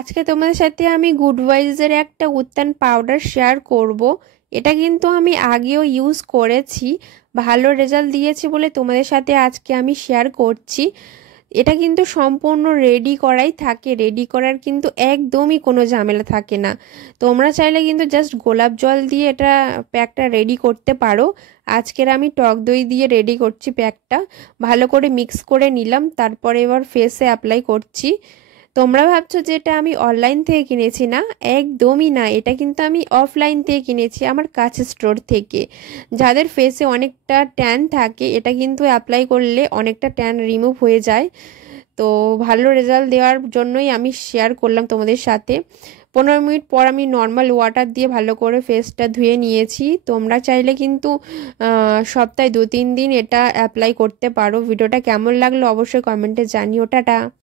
আজকে তোমাদের সাথে আমি গুড ভাইবসের একটা উত্থান পাউডার শেয়ার করব। এটা কিন্তু আমি আগেও ইউজ করেছি, ভালো রেজাল্ট দিয়েছি বলে তোমাদের সাথে আজকে আমি শেয়ার করছি। এটা কিন্তু সম্পূর্ণ রেডি করাই থাকে, রেডি করার কিন্তু একদমই কোনো ঝামেলা থাকে না। তোমরা চাইলে কিন্তু জাস্ট গোলাপ জল দিয়ে এটা প্যাকটা রেডি করতে পারো। আজকের আমি টক দই দিয়ে রেডি করছি প্যাকটা। ভালো করে মিক্স করে নিলাম, তারপরে এবার ফেসে অ্যাপ্লাই করছি। তোমরা ভাবছো যে এটা আমি অনলাইন থেকে কিনেছি, না, একদমই না। এটা কিন্তু আমি অফলাইন থেকে কিনেছি, আমার কাছে স্টোর থেকে। যাদের ফেসে অনেকটা ট্যান থাকে, এটা কিন্তু অ্যাপ্লাই করলে অনেকটা ট্যান রিমুভ হয়ে যায়। তো ভালো রেজাল্ট দেওয়ার জন্যই আমি শেয়ার করলাম তোমাদের সাথে। 15 মিনিট পর আমি নর্মাল ওয়াটার দিয়ে ভালো করে ফেসটা ধুয়ে নিয়েছি। তোমরা চাইলে কিন্তু সপ্তাহে 2-3 দিন এটা অ্যাপ্লাই করতে পারো। ভিডিওটা কেমন লাগলো অবশ্যই কমেন্টে জানিও। টাটা।